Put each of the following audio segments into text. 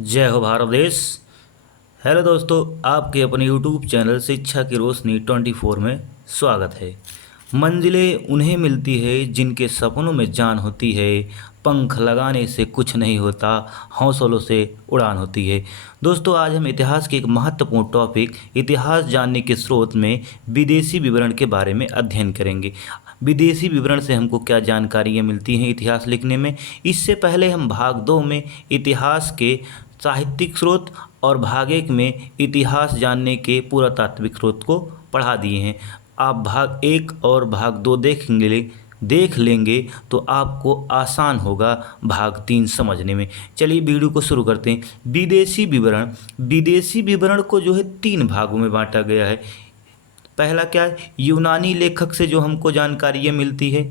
जय हो भारत देश। हेलो दोस्तों, आपके अपने यूट्यूब चैनल शिक्षा की रोशनी 24 में स्वागत है। मंजिलें उन्हें मिलती है जिनके सपनों में जान होती है। पंख लगाने से कुछ नहीं होता, हौसलों से उड़ान होती है। दोस्तों, आज हम इतिहास के एक महत्वपूर्ण टॉपिक इतिहास जानने के स्रोत में विदेशी विवरण के बारे में अध्ययन करेंगे। विदेशी विवरण से हमको क्या जानकारियाँ मिलती हैं इतिहास लिखने में। इससे पहले हम भाग 2 में इतिहास के साहित्यिक स्रोत और भाग 1 में इतिहास जानने के पुरातात्विक स्रोत को पढ़ा दिए हैं। आप भाग 1 और भाग 2 देख लेंगे तो आपको आसान होगा भाग 3 समझने में। चलिए वीडियो को शुरू करते हैं। विदेशी विवरण को जो है 3 भागों में बांटा गया है। पहला क्या है, यूनानी लेखक से जो हमको जानकारियाँ मिलती है,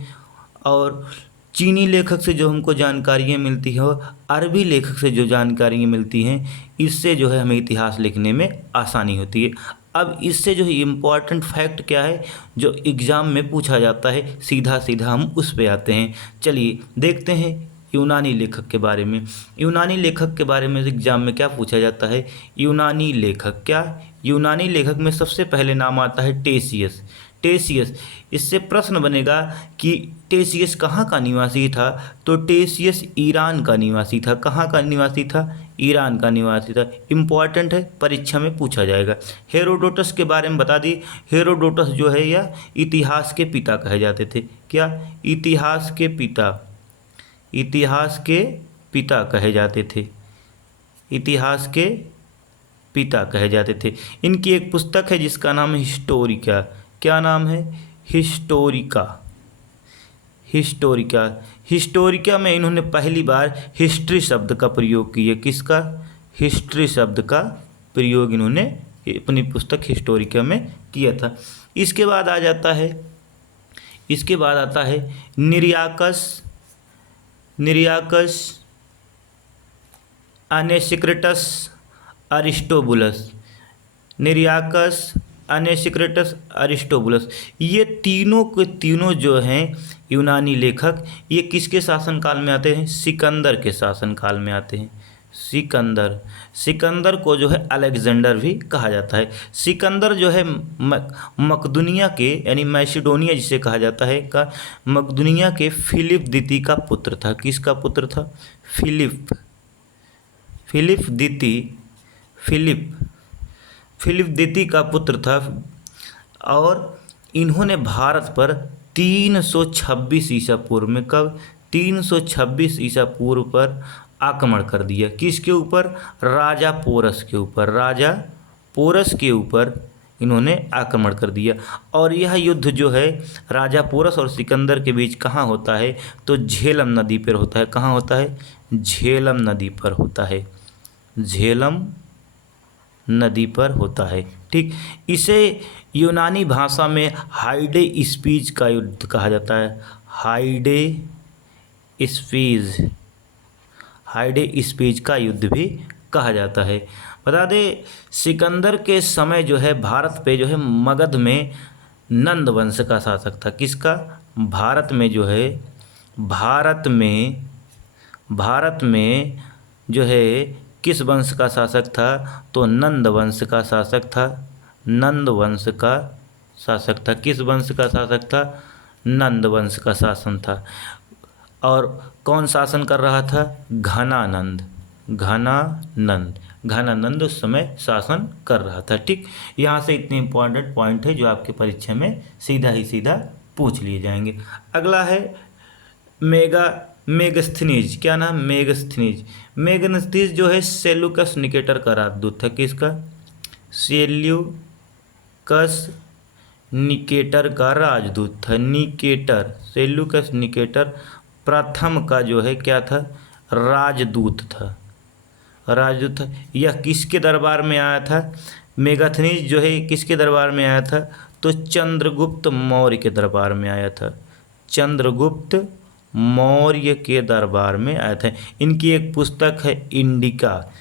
और चीनी लेखक से जो हमको जानकारियाँ मिलती है, और अरबी लेखक से जो जानकारियाँ मिलती हैं। इससे जो है हमें इतिहास लिखने में आसानी होती है। अब इससे जो है इम्पॉर्टेंट फैक्ट क्या है जो एग्ज़ाम में पूछा जाता है, सीधा सीधा हम उस पे आते हैं। चलिए देखते हैं यूनानी लेखक के बारे में। यूनानी लेखक के बारे में एग्जाम में क्या पूछा जाता है। यूनानी लेखक यूनानी लेखक में सबसे पहले नाम आता है टेसियस। इससे प्रश्न बनेगा कि टेसियस कहाँ का निवासी था, तो टेसियस ईरान का निवासी था। कहाँ का निवासी था? ईरान का निवासी था। इम्पॉर्टेंट है, परीक्षा में पूछा जाएगा। हेरोडोटस के बारे में बता दी। हेरोडोटस जो है या इतिहास के पिता कहे जाते थे। क्या? इतिहास के पिता कहे जाते थे। इतिहास के पिता कहे जाते थे। इनकी एक पुस्तक है जिसका नाम है हिस्टोरिका। क्या नाम है? हिस्टोरिका में इन्होंने पहली बार हिस्ट्री शब्द का प्रयोग किया। किसका? हिस्ट्री शब्द का प्रयोग इन्होंने अपनी पुस्तक हिस्टोरिका में किया था। इसके बाद आता है निरियाकस अनेसिक्रिटस अरिस्टोबुलस। ये तीनों के तीनों जो हैं यूनानी लेखक, ये किसके शासनकाल में आते हैं? सिकंदर के शासनकाल में आते हैं। सिकंदर को जो है अलेक्जेंडर भी कहा जाता है। सिकंदर जो है मकदुनिया के यानी मैसिडोनिया जिसे कहा जाता है का मकदुनिया के फिलिप द्वितीय का पुत्र था। किसका पुत्र था? फिलिप द्वितीय का पुत्र था। और इन्होंने भारत पर 326 ईसा पूर्व में, कब? 326 ईसा पूर्व पर आक्रमण कर दिया। किसके ऊपर? राजा पोरस के ऊपर इन्होंने आक्रमण कर दिया। और यह युद्ध जो है राजा पोरस और सिकंदर के बीच कहाँ होता है? तो झेलम नदी पर होता है। कहाँ होता है? झेलम नदी पर होता है। झेलम नदी पर होता है। ठीक, इसे यूनानी भाषा में हाइडे स्पीज का युद्ध कहा जाता है। हाइडे स्पीज का युद्ध भी कहा जाता है। बता दें, सिकंदर के समय जो है भारत पे जो है मगध में नंद वंश का शासक था। किसका? भारत में जो है किस वंश का शासक था? तो नंद वंश का शासक था। किस वंश का शासक था? नंद वंश का शासन था। और कौन शासन कर रहा था? घनानंद उस समय शासन कर रहा था। ठीक, यहाँ से इतने इंपॉर्टेंट पॉइंट है जो आपके परीक्षा में सीधा पूछ लिए जाएंगे। अगला है मेगस्थनीज। क्या नाम? मेगस्थनीज जो है सेल्यूकस निकेटर का राजदूत था। किसका? सेल्यूकस निकेटर का राजदूत था। सेल्यूकस निकेटर प्रथम का जो है क्या था? राजदूत था। यह किसके दरबार में आया था? मेगस्थनीज जो है किसके दरबार में आया था? तो चंद्रगुप्त मौर्य के दरबार में आया था। इनकी एक पुस्तक है इंडिका।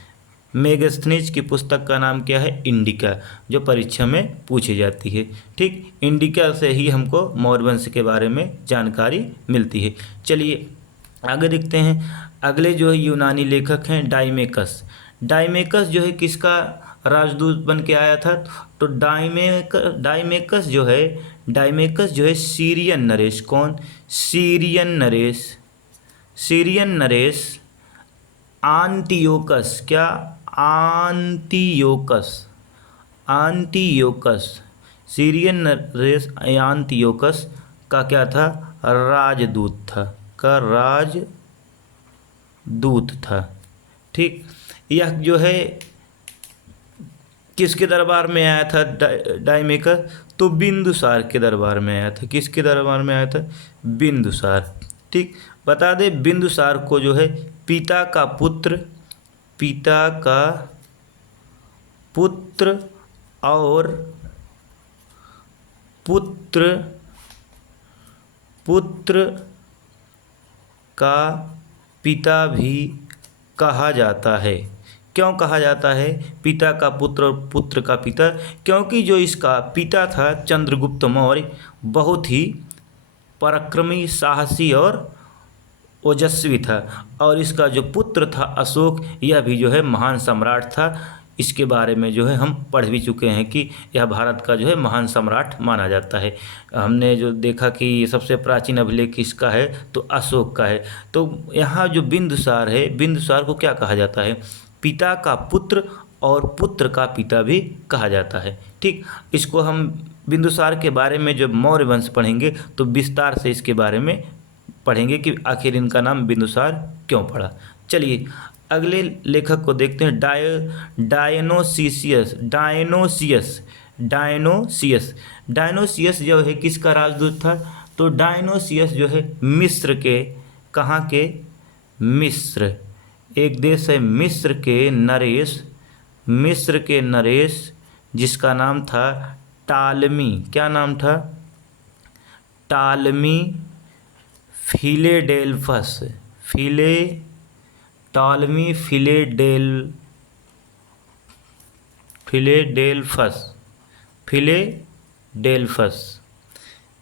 मेगस्थनीज की पुस्तक का नाम क्या है? इंडिका, जो परीक्षा में पूछी जाती है। ठीक, इंडिका से ही हमको मौर्य वंश के बारे में जानकारी मिलती है। चलिए आगे देखते हैं। अगले जो यूनानी लेखक हैं डाइमेकस जो है किसका राजदूत बन के आया था? तो डाइमेकस जो है सीरियन नरेश। कौन? सीरियन नरेश आंतियोकस। क्या? आंतियोकस सीरियन नरेश आंतियोकस का क्या था? राजदूत था। ठीक, यह जो है किसके दरबार में आया था डाइमेकस? तो बिंदुसार के दरबार में आया था। किसके दरबार में आया था? बिंदुसार। ठीक, बता दे बिंदुसार को जो है पिता का पुत्र और पुत्र का पिता भी कहा जाता है। क्यों कहा जाता है पिता का पुत्र और पुत्र का पिता? क्योंकि जो इसका पिता था चंद्रगुप्त मौर्य बहुत ही पराक्रमी, साहसी और ओजस्वी था, और इसका जो पुत्र था अशोक, यह भी जो है महान सम्राट था। इसके बारे में जो है हम पढ़ भी चुके हैं कि यह भारत का जो है महान सम्राट माना जाता है। हमने जो देखा कि सबसे प्राचीन अभिलेख किसका है? तो अशोक का है। तो यहाँ जो बिंदुसार है, बिंदुसार को क्या कहा जाता है? पिता का पुत्र और पुत्र का पिता भी कहा जाता है। ठीक, इसको हम बिंदुसार के बारे में जब मौर्य वंश पढ़ेंगे तो विस्तार से इसके बारे में पढ़ेंगे कि आखिर इनका नाम बिंदुसार क्यों पड़ा। चलिए अगले लेखक को देखते हैं। डायनोसियस जो है किसका राजदूत था? तो डायनोसियस जो है मिस्र के, कहाँ के? मिस्र, एक देश है मिस्र के नरेश जिसका नाम था टालमी। क्या नाम था? टालमी फिलेडेल्फस।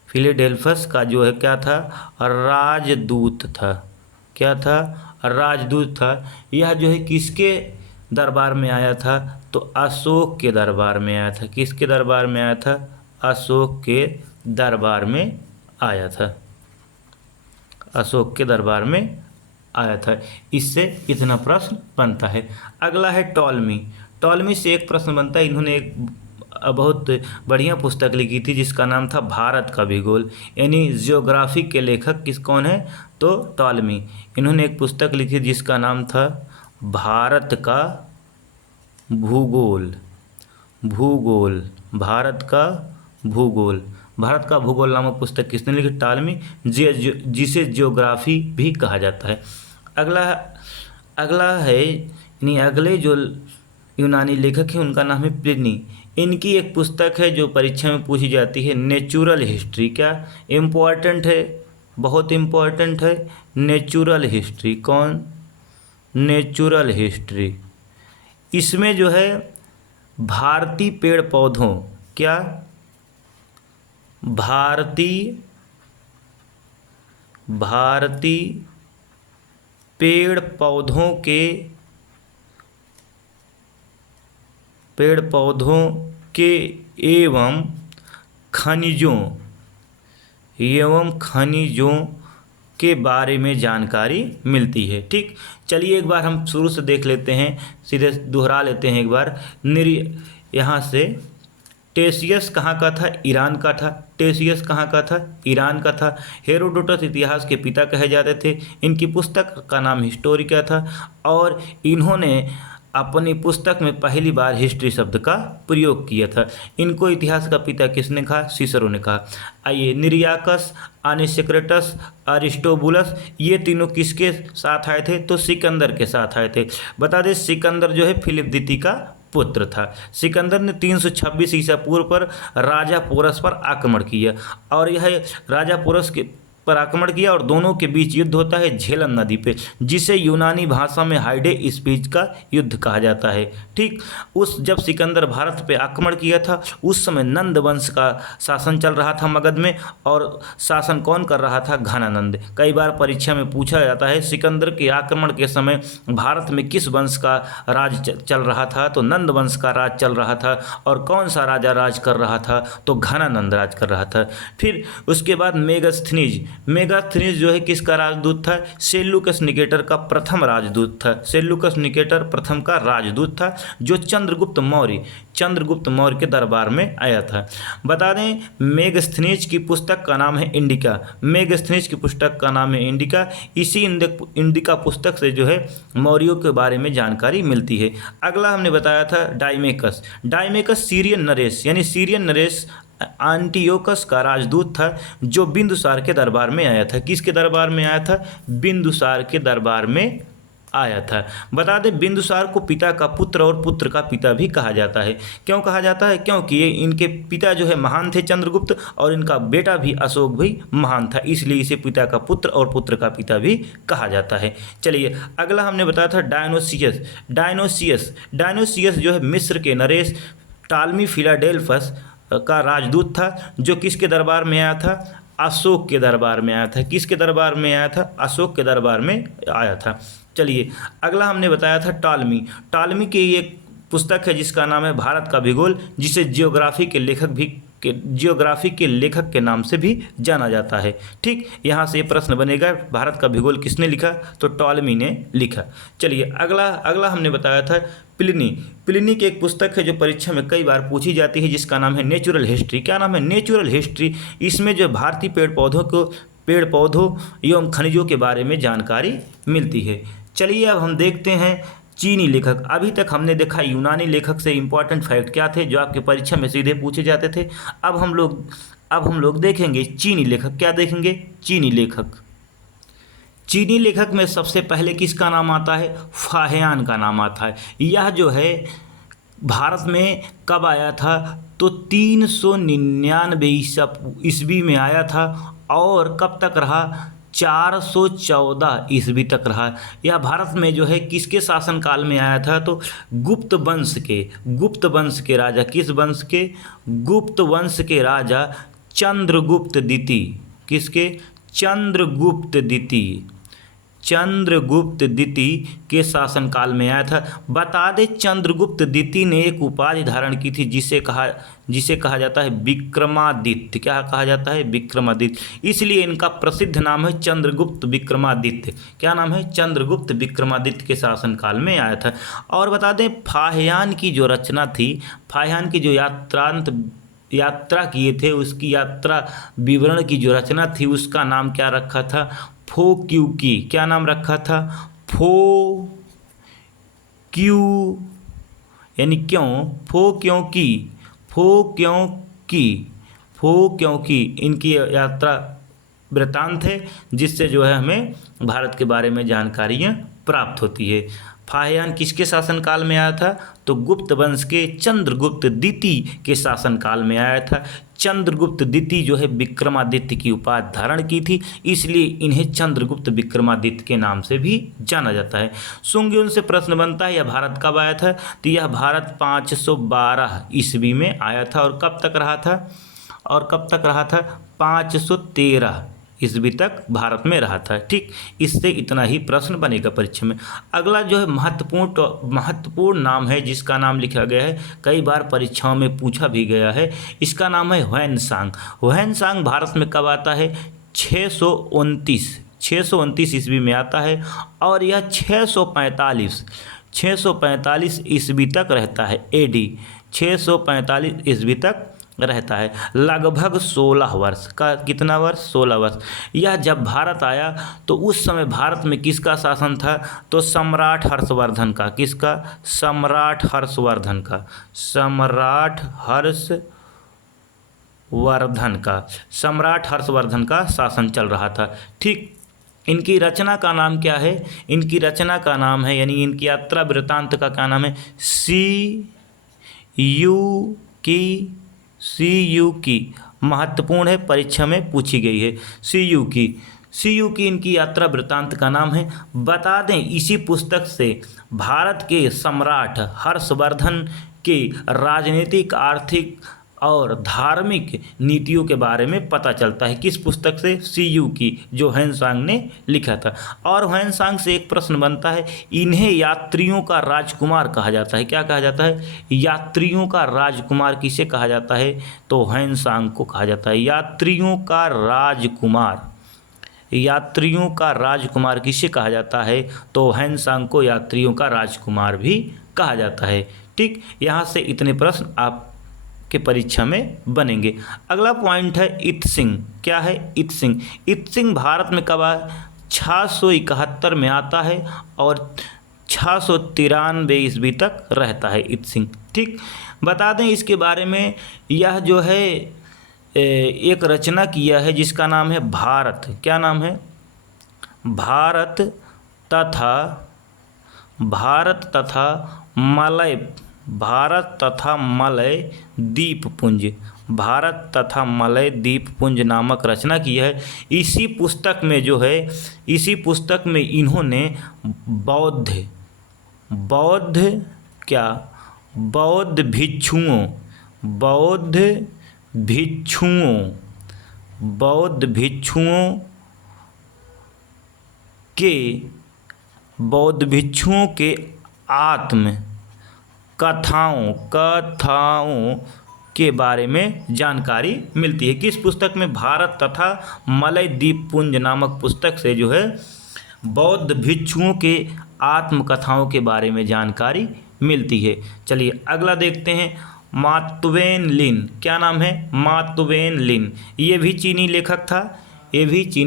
फिलेडेल्फस का जो है क्या था? राजदूत था। क्या था? राजदूत था। यह जो है किसके दरबार में आया था? तो अशोक के दरबार में आया था। किसके दरबार में आया था? अशोक के दरबार में आया था। अशोक के दरबार में आया था। इससे इतना प्रश्न बनता है। अगला है टॉलमी से एक प्रश्न बनता है। इन्होंने एक बहुत बढ़िया पुस्तक लिखी थी जिसका नाम था भारत का भूगोल, यानी जियोग्राफी के लेखक कौन है? तो टॉलमी। इन्होंने एक पुस्तक लिखी जिसका नाम था भारत का भूगोल। भारत का भूगोल नामक पुस्तक किसने लिखी? टॉलमी, जिसे जियोग्राफी भी कहा जाता है। अगला है, यानी अगले जो यूनानी लेखक हैं उनका नाम है प्लिनी। इनकी एक पुस्तक है जो परीक्षा में पूछी जाती है, नेचुरल हिस्ट्री। क्या? इम्पोर्टेंट है, बहुत इम्पोर्टेंट है। Natural history. कौन? Natural history. इसमें जो है भारतीय पेड़ पौधों, क्या? भारतीय पेड़ पौधों के एवं खनिजों के बारे में जानकारी मिलती है। ठीक, चलिए एक बार हम शुरू से देख लेते हैं, सीधे दोहरा लेते हैं एक बार। यहाँ से टेसियस कहाँ का था? ईरान का था। टेसियस कहाँ का था? ईरान का था। हेरोडोटस इतिहास के पिता कहे जाते थे। इनकी पुस्तक का नाम हिस्टोरिका था और इन्होंने अपनी पुस्तक में पहली बार हिस्ट्री शब्द का प्रयोग किया था। इनको इतिहास का पिता किसने कहा? सिसरो ने कहा। आइए, निरियाकस, अनिसेक्रेटस, अरिस्टोबुलस, ये तीनों किसके साथ आए थे? तो सिकंदर के साथ आए थे। बता दें सिकंदर जो है फिलिप द्वितीय का पुत्र था। सिकंदर ने 326 ईसा पूर्व पर राजा पोरस पर आक्रमण किया और यह राजा पोरस के पर आक्रमण किया और दोनों के बीच युद्ध होता है झेलम नदी पे, जिसे यूनानी भाषा में हाइडे स्पीच का युद्ध कहा जाता है। ठीक, उस जब सिकंदर भारत पे आक्रमण किया था उस समय नंद वंश का शासन चल रहा था मगध में, और शासन कौन कर रहा था? घनानंद। कई बार परीक्षा में पूछा जाता है सिकंदर के आक्रमण के समय भारत में किस वंश का राज चल रहा था, तो नंद वंश का राज चल रहा था। और कौन सा राजा राज कर रहा था? तो घनानंद राज कर रहा था। फिर उसके बाद मेगास्थनीज जो है किसका राजदूत था? सेल्यूकस निकेटर का प्रथम राजदूत था। सेल्यूकस निकेटर प्रथम का राजदूत था, जो चंद्रगुप्त मौर्य के दरबार में आया था। बता दें मेगास्थनीज की पुस्तक का नाम है इंडिका। मेगास्थनीज की पुस्तक का नाम है इंडिका। इसी इंडिका पुस्तक से जो है मौर्यों के बारे में जानकारी मिलती है। अगला हमने बताया था डाइमेकस सीरियन नरेश, यानी सीरियन नरेश एंटियोकस का राजदूत था, जो बिंदुसार के दरबार में आया था। किसके दरबार में आया था? बिंदुसार के दरबार में आया था। बता दें बिंदुसार को पिता का पुत्र और पुत्र का पिता भी कहा जाता है। क्यों कहा जाता है? क्योंकि ये इनके पिता जो है महान थे चंद्रगुप्त, और इनका बेटा भी अशोक भी महान था, इसलिए इसे पिता का पुत्र और पुत्र का पिता भी कहा जाता है। चलिए अगला हमने बताया था डायनोसियस जो है मिस्र के नरेश टालमी फिलाडेल्फस का राजदूत था, जो किसके दरबार में आया था? अशोक के दरबार में आया था। किसके दरबार में आया था? अशोक के दरबार में आया था। चलिए अगला हमने बताया था टालमी की एक पुस्तक है जिसका नाम है भारत का भूगोल, जिसे जियोग्राफी के लेखक के नाम से भी जाना जाता है। ठीक, यहाँ से प्रश्न बनेगा भारत का भूगोल किसने लिखा? तो टॉलमी ने लिखा। चलिए अगला हमने बताया था प्लिनी की एक पुस्तक है जो परीक्षा में कई बार पूछी जाती है, जिसका नाम है नेचुरल हिस्ट्री। क्या नाम है? Natural history. इसमें जो भारतीय पेड़ पौधों एवं खनिजों के बारे में जानकारी मिलती है। चलिए अब हम देखते हैं चीनी लेखक। अभी तक हमने देखा यूनानी लेखक से इंपॉर्टेंट फैक्ट क्या थे जो आपके परीक्षा में सीधे पूछे जाते थे। अब हम लोग देखेंगे चीनी लेखक। क्या देखेंगे? चीनी लेखक में सबसे पहले किसका नाम आता है? फाहियान का नाम आता है। यह जो है भारत में कब आया था? तो 399 ईस्वी में आया था, और कब तक रहा? 414 ईस्वी तक रहा। यह भारत में जो है किसके शासनकाल में आया था? तो गुप्त वंश के राजा। किस वंश के? गुप्त वंश के राजा चंद्रगुप्त द्वितीय। किसके? चंद्रगुप्त द्वितीय के शासनकाल में आया था। बता दें चंद्रगुप्त द्वितीय ने एक उपाधि धारण की थी जिसे कहा जाता है विक्रमादित्य। क्या कहा जाता है? विक्रमादित्य। इसलिए इनका प्रसिद्ध नाम है चंद्रगुप्त विक्रमादित्य। क्या नाम है? चंद्रगुप्त विक्रमादित्य के शासनकाल में आया था। और बता दें फाहियान की जो रचना थी, फाहियान की जो यात्रा किए थे, उसकी यात्रा विवरण की जो रचना थी उसका नाम क्या रखा था? फोक्यूकी। क्या नाम रखा था? फोक्यू, यानी क्यों? क्योंकि इनकी यात्रा वृत्तांत है, जिससे जो है हमें भारत के बारे में जानकारियाँ प्राप्त होती है। फाहियान किसके शासनकाल में आया था? तो गुप्त वंश के चंद्रगुप्त द्वितीय के शासनकाल में आया था। चंद्रगुप्त द्वितीय जो है विक्रमादित्य की उपाधि धारण की थी, इसलिए इन्हें चंद्रगुप्त विक्रमादित्य के नाम से भी जाना जाता है। सुंग्युन से प्रश्न बनता है यह भारत कब आया था? तो यह भारत 512 ईस्वी में आया था। और कब तक रहा था? 513 ईस्वी तक भारत में रहा था। ठीक, इससे इतना ही प्रश्न बनेगा परीक्षा में। अगला जो है महत्वपूर्ण नाम है जिसका नाम लिखा गया है, कई बार परीक्षाओं में पूछा भी गया है। इसका नाम है ह्वेनसांग भारत में कब आता है? 629 ईस्वी में आता है, और यह 645 ईस्वी तक रहता है। AD 645 ईस्वी तक रहता है, लगभग 16 वर्ष का। कितना वर्ष? 16 वर्ष। यह जब भारत आया तो उस समय भारत में किसका शासन था? तो सम्राट हर्षवर्धन का। किसका? सम्राट हर्षवर्धन का शासन चल रहा था। ठीक, इनकी रचना का नाम क्या है? इनकी रचना का नाम है, यानी इनकी यात्रा वृत्तांत का क्या नाम है? CU की CU की महत्वपूर्ण है, परीक्षा में पूछी गई है। CU की इनकी यात्रा वृत्तांत का नाम है। बता दें इसी पुस्तक से भारत के सम्राट हर्षवर्धन के राजनीतिक, आर्थिक और धार्मिक नीतियों के बारे में पता चलता है। किस पुस्तक से? CU की, जो ह्वेनसांग ने लिखा था। और ह्वेनसांग से एक प्रश्न बनता है, इन्हें यात्रियों का राजकुमार कहा जाता है। क्या कहा जाता है? यात्रियों का राजकुमार किसे कहा जाता है? तो ह्वेनसांग को कहा जाता है यात्रियों का राजकुमार। यात्रियों का राजकुमार किसे कहा जाता है? तो ह्वेनसांग को यात्रियों का राजकुमार भी कहा जाता है। ठीक, यहाँ से इतने प्रश्न आपके परीक्षा में बनेंगे। अगला पॉइंट है इत्सिंग। क्या है? इत्सिंग। इत्सिंग भारत में कब आया? 671 में आता है और 693 ईस्वी तक रहता है इत्सिंग। ठीक, बता दें इसके बारे में, यह जो है एक रचना किया है जिसका नाम है भारत। क्या नाम है? भारत तथा मलय द्वीपपुंज। भारत तथा मलय द्वीपपुंज नामक रचना की है। इसी पुस्तक में जो है, इसी पुस्तक में इन्होंने बौद्ध भिक्षुओं के आत्म कथाओं के बारे में जानकारी मिलती है। किस पुस्तक में? भारत तथा मलय द्वीपपुंज नामक पुस्तक से जो है बौद्ध भिक्षुओं के आत्मकथाओं के बारे में जानकारी मिलती है। चलिए अगला देखते हैं, मातुवेन लिन। क्या नाम है? मातुवेन लिन। ये भी चीनी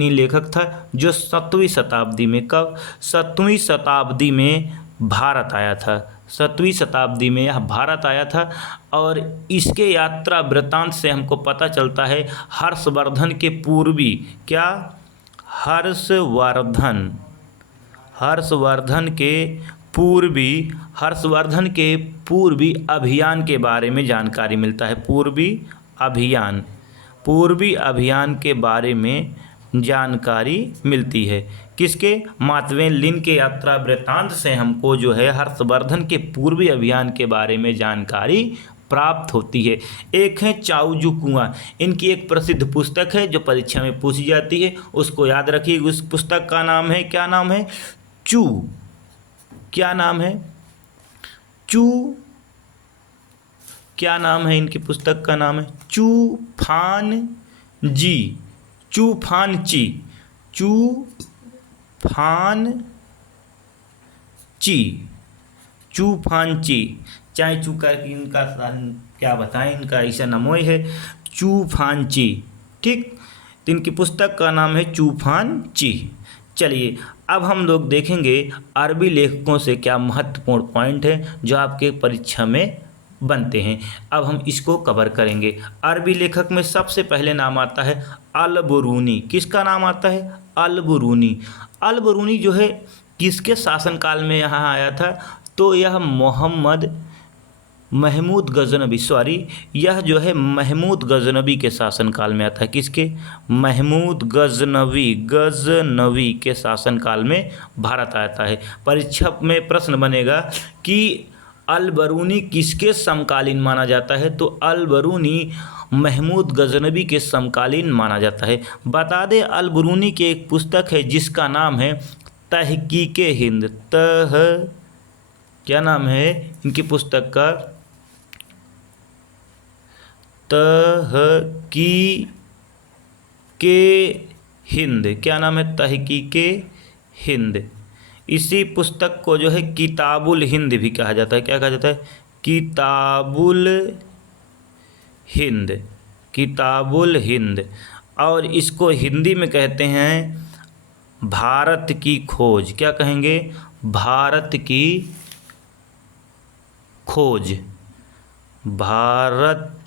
लेखक था जो 7वीं शताब्दी में, कब? 7वीं शताब्दी में भारत आया था। 7वीं शताब्दी में यह भारत आया था। और इसके यात्रा वृत्तांत से हमको पता चलता है हर्षवर्धन के पूर्वी, क्या? हर्षवर्धन के पूर्वी अभियान के बारे में जानकारी मिलता है। पूर्वी अभियान के बारे में जानकारी मिलती है। किसके? मातवेन लिन के यात्रा वृत्तांत से हमको जो है हर्षवर्धन के पूर्वी अभियान के बारे में जानकारी प्राप्त होती है। एक है चाओजू कुआं। इनकी एक प्रसिद्ध पुस्तक है जो परीक्षा में पूछी जाती है, उसको याद रखिए। उस पुस्तक का नाम है, क्या नाम है? चू। क्या नाम है? चू। क्या नाम है इनकी पुस्तक का? नाम है चूफानची। चाहे चू करके इनका क्या बताएं, इनका ऐसा नमोय है चूफानची। ठीक, तो इनकी पुस्तक का नाम है चूफानची। चलिए अब हम लोग देखेंगे अरबी लेखकों से क्या महत्वपूर्ण पॉइंट है जो आपके परीक्षा में बनते हैं। अब हम इसको कवर करेंगे। अरबी लेखक में सबसे पहले नाम आता है अल-बुरूनी। किसका नाम आता है? अल-बुरूनी। अल-बुरूनी जो है किसके शासनकाल में यहाँ आया था? तो यह महमूद गजनबी के शासनकाल में आता है। किसके? महमूद गजनवी के शासनकाल में भारत आता है। परीक्षा में प्रश्न बनेगा कि अल-बरूनी किसके समकालीन माना जाता है? तो अल-बरूनी महमूद गजनबी के समकालीन माना जाता है। बता दें अल-बरूनी की एक पुस्तक है जिसका नाम है तहकीके हिंद। क्या नाम है इनकी पुस्तक का? तहकीके हिंद। क्या नाम है? तहकीके हिंद। इसी पुस्तक को जो है किताबुल हिंद भी कहा जाता है। क्या कहा जाता है? किताबुल हिंद। और इसको हिंदी में कहते हैं भारत की खोज। क्या कहेंगे? भारत की खोज। भारत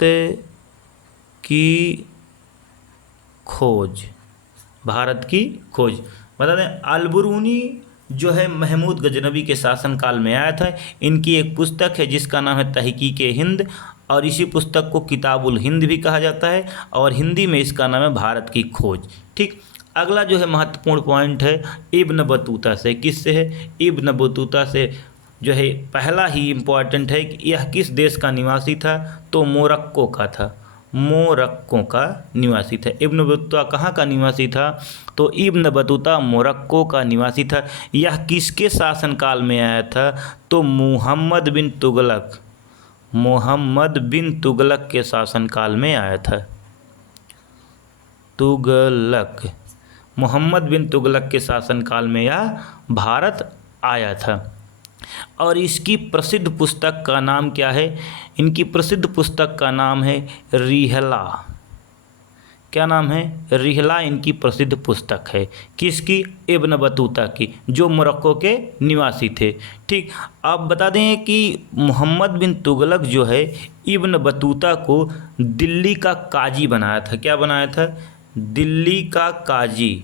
की खोज। बता दें अल-बरूनी जो है महमूद गजनबी के शासनकाल में आया था। इनकी एक पुस्तक है जिसका नाम है तहकीके हिंद और इसी पुस्तक को किताबुल हिंद भी कहा जाता है और हिंदी में इसका नाम है भारत की खोज। ठीक, अगला जो है महत्वपूर्ण पॉइंट है इब्न बतूता से। किससे है? इब्न बतूता से जो है पहला ही इम्पॉर्टेंट है कि यह किस देश का निवासी था? तो मोरक्को का था, मोरक्को का निवासी था। इब्न बतूता कहाँ का निवासी था? तो इब्न बतूता मोरक्को का निवासी था। यह किसके शासनकाल में आया था? तो मोहम्मद बिन तुगलक, मोहम्मद बिन तुगलक के शासनकाल में आया था। तुगलक, मोहम्मद बिन तुगलक के शासनकाल में यह भारत आया था। और इसकी प्रसिद्ध पुस्तक का नाम क्या है? इनकी प्रसिद्ध पुस्तक का नाम है रिहला। क्या नाम है? रिहला इनकी प्रसिद्ध पुस्तक है। किसकी? इब्न बतूता की, जो मोरक्को के निवासी थे। ठीक, अब बता दें कि मोहम्मद बिन तुगलक जो है इब्न बतूता को दिल्ली का काजी बनाया था। क्या बनाया था? दिल्ली का काजी,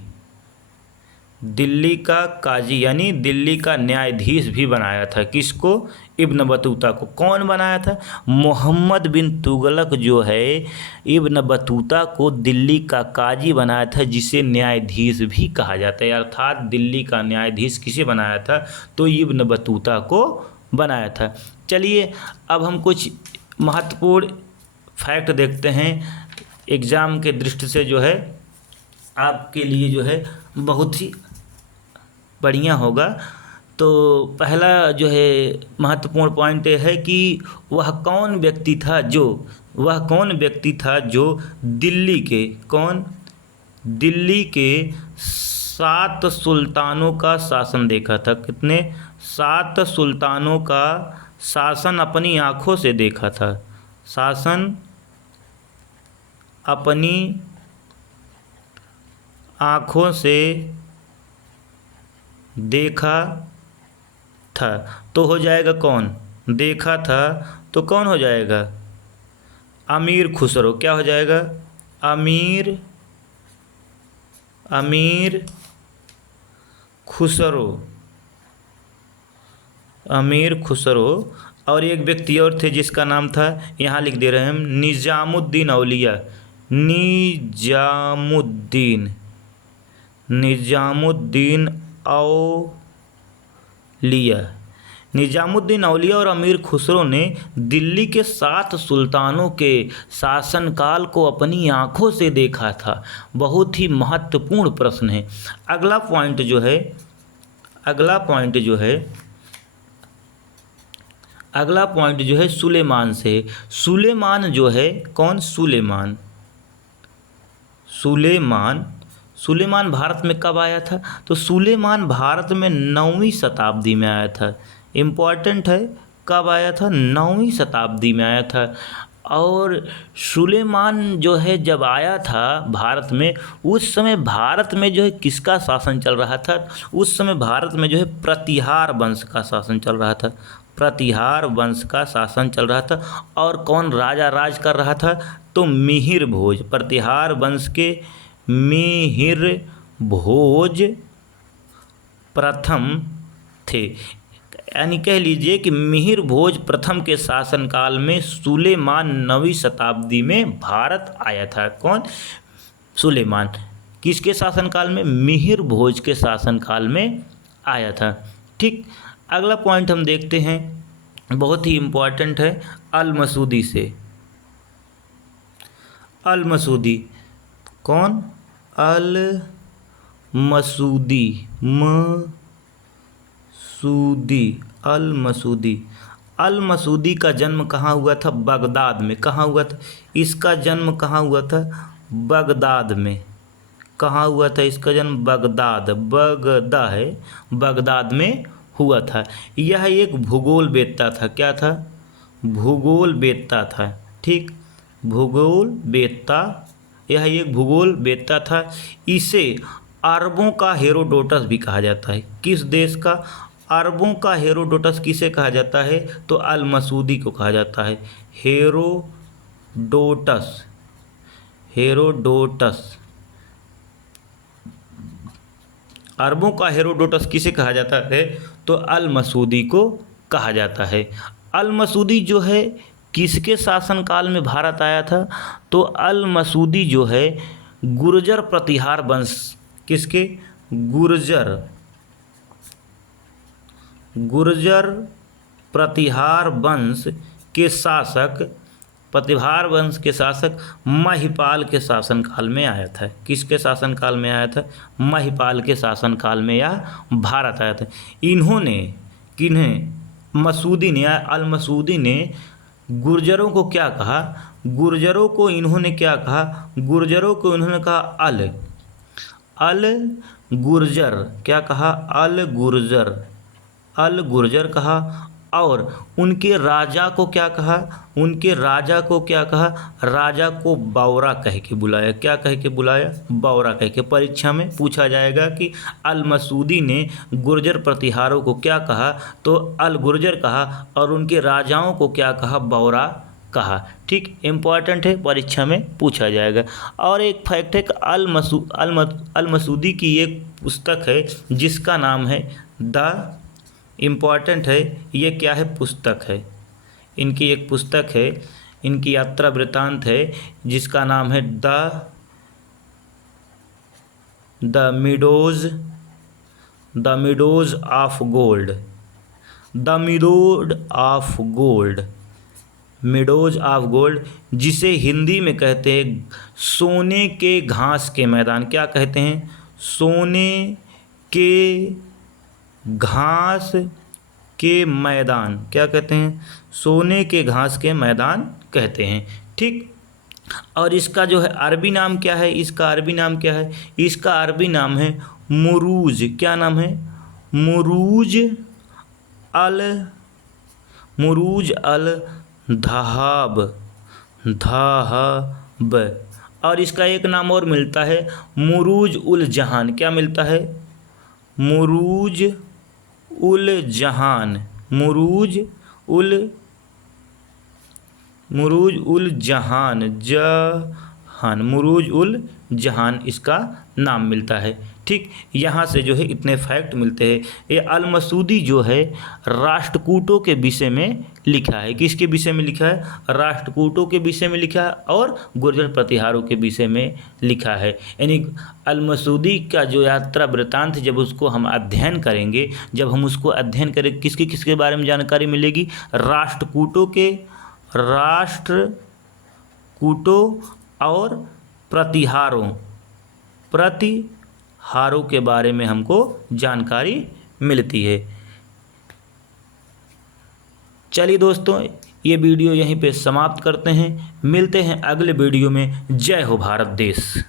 दिल्ली का काजी यानी दिल्ली का न्यायाधीश भी बनाया था। किसको? इब्न बतूता को। कौन बनाया था? मोहम्मद बिन तुगलक जो है इब्न बतूता को दिल्ली का काजी बनाया था, जिसे न्यायाधीश भी कहा जाता है। अर्थात दिल्ली का न्यायाधीश किसे बनाया था? तो इब्न बतूता को बनाया था। चलिए अब हम कुछ महत्वपूर्ण फैक्ट देखते हैं, एग्ज़ाम के दृष्टि से जो है आपके लिए जो है बहुत ही बढ़िया होगा। तो पहला जो है महत्वपूर्ण पॉइंट ये है कि वह कौन व्यक्ति था जो दिल्ली के दिल्ली के 7 सुल्तानों का शासन देखा था। कितने? 7 सुल्तानों का शासन अपनी आँखों से देखा था। शासन अपनी आँखों से देखा था। तो हो जाएगा कौन? देखा था तो कौन हो जाएगा? अमीर खुसरो। क्या हो जाएगा? अमीर खुसरो, अमीर खुसरो। और एक व्यक्ति और थे जिसका नाम था, यहाँ लिख दे रहे हैं हम, निजामुद्दीन औलिया। निजामुद्दीन औलिया और अमीर खुसरो ने दिल्ली के 7 सुल्तानों के शासनकाल को अपनी आँखों से देखा था। बहुत ही महत्वपूर्ण प्रश्न है। अगला पॉइंट जो है सुलेमान से। सुलेमान जो है कौन? सुलेमान भारत में कब आया था? तो सुलेमान भारत में 9वीं शताब्दी में आया था। इम्पॉर्टेंट है, कब आया था? 9वीं शताब्दी में आया था। और सुलेमान जो है जब आया था भारत में, उस समय भारत में जो है किसका शासन चल रहा था? उस समय भारत में जो है प्रतिहार वंश का शासन चल रहा था। प्रतिहार वंश का शासन चल रहा था। और कौन राजा राज कर रहा था? तो मिहिर भोज। प्रतिहार वंश के मिहिर भोज प्रथम थे। यानी कह लीजिए कि मिहिर भोज प्रथम के शासनकाल में सुलेमान 9वीं शताब्दी में भारत आया था। कौन? सुलेमान। किसके शासनकाल में? मिहिर भोज के शासनकाल में आया था। ठीक, अगला पॉइंट हम देखते हैं, बहुत ही इम्पोर्टेंट है, अल मसूदी से। अल मसूदी कौन? अल मसूदी, अल मसूदी का जन्म कहाँ हुआ था? बगदाद में। कहाँ हुआ था? इसका जन्म कहाँ हुआ था? बगदाद में। कहाँ हुआ था इसका जन्म? बगदाद में हुआ था। यह एक भूगोलवेत्ता था। क्या था? भूगोलवेत्ता था। ठीक, भूगोलवेत्ता, यह एक भूगोलवेत्ता था। इसे अरबों का हेरोडोटस भी कहा जाता है। किस देश का? अरबों का हेरोडोटस किसे कहा जाता है? तो अल मसूदी को कहा जाता है। हेरोडोटस। अरबों का हेरोडोटस किसे कहा जाता है? तो अल मसूदी को कहा जाता है। अल मसूदी जो है किसके शासनकाल में भारत आया था? तो अल मसूदी जो है गुर्जर प्रतिहार वंश, किसके? गुर्जर प्रतिहार वंश के शासक, प्रतिहार वंश के शासक महिपाल के शासनकाल में आया था। किसके शासनकाल में आया था? महिपाल के शासनकाल में यह भारत आया था। इन्होंने, किन्हें? मसूदी ने, अल मसूदी ने गुर्जरों को क्या कहा? गुर्जरों को इन्होंने क्या कहा? गुर्जरों को इन्होंने कहा अल गुर्जर। क्या कहा? अल गुर्जर कहा। और उनके राजा को क्या कहा? उनके राजा को क्या कहा? राजा को बावरा कह के बुलाया। क्या कह के बुलाया? बावरा कह के। परीक्षा में पूछा जाएगा कि अल मसूदी ने गुर्जर प्रतिहारों को क्या कहा? तो अल गुर्जर कहा, और उनके राजाओं को क्या कहा? बावरा कहा। ठीक, इम्पॉर्टेंट है, परीक्षा में पूछा जाएगा। और एक फैक्ट है कि अल मसूदी की एक पुस्तक है जिसका नाम है द, इम्पॉर्टेंट है, ये क्या है? पुस्तक है। इनकी एक पुस्तक है, इनकी यात्रा वृत्तांत है जिसका नाम है the meadows of gold. The meadows of gold, जिसे हिंदी में कहते हैं सोने के घास के मैदान। क्या कहते हैं? सोने के घास के मैदान। क्या कहते हैं? सोने के घास के मैदान कहते हैं। ठीक, और इसका जो है अरबी नाम क्या है? इसका अरबी नाम क्या है? इसका अरबी नाम है मुरूज। क्या नाम है? मुरूज अल धाहब। और इसका एक नाम और मिलता है मुरूज उल जहान। क्या मिलता है? मुरूज उल जहान इसका नाम मिलता है। ठीक, यहाँ से जो है इतने फैक्ट मिलते हैं। ये अल मसूदी जो है राष्ट्रकूटों के विषय में लिखा है। किसके विषय में लिखा है? राष्ट्रकूटों के विषय में लिखा है और गुर्जर प्रतिहारों के विषय में लिखा है। यानी अल मसूदी का जो यात्रा वृत्तांत, जब उसको हम अध्ययन करेंगे, जब हम उसको अध्ययन करेंगे, किसके किसके बारे में जानकारी मिलेगी? राष्ट्रकूटों और प्रतिहारों के बारे में हमको जानकारी मिलती है। चलिए दोस्तों, ये वीडियो यहीं पे समाप्त करते हैं। मिलते हैं अगले वीडियो में। जय हो भारत देश।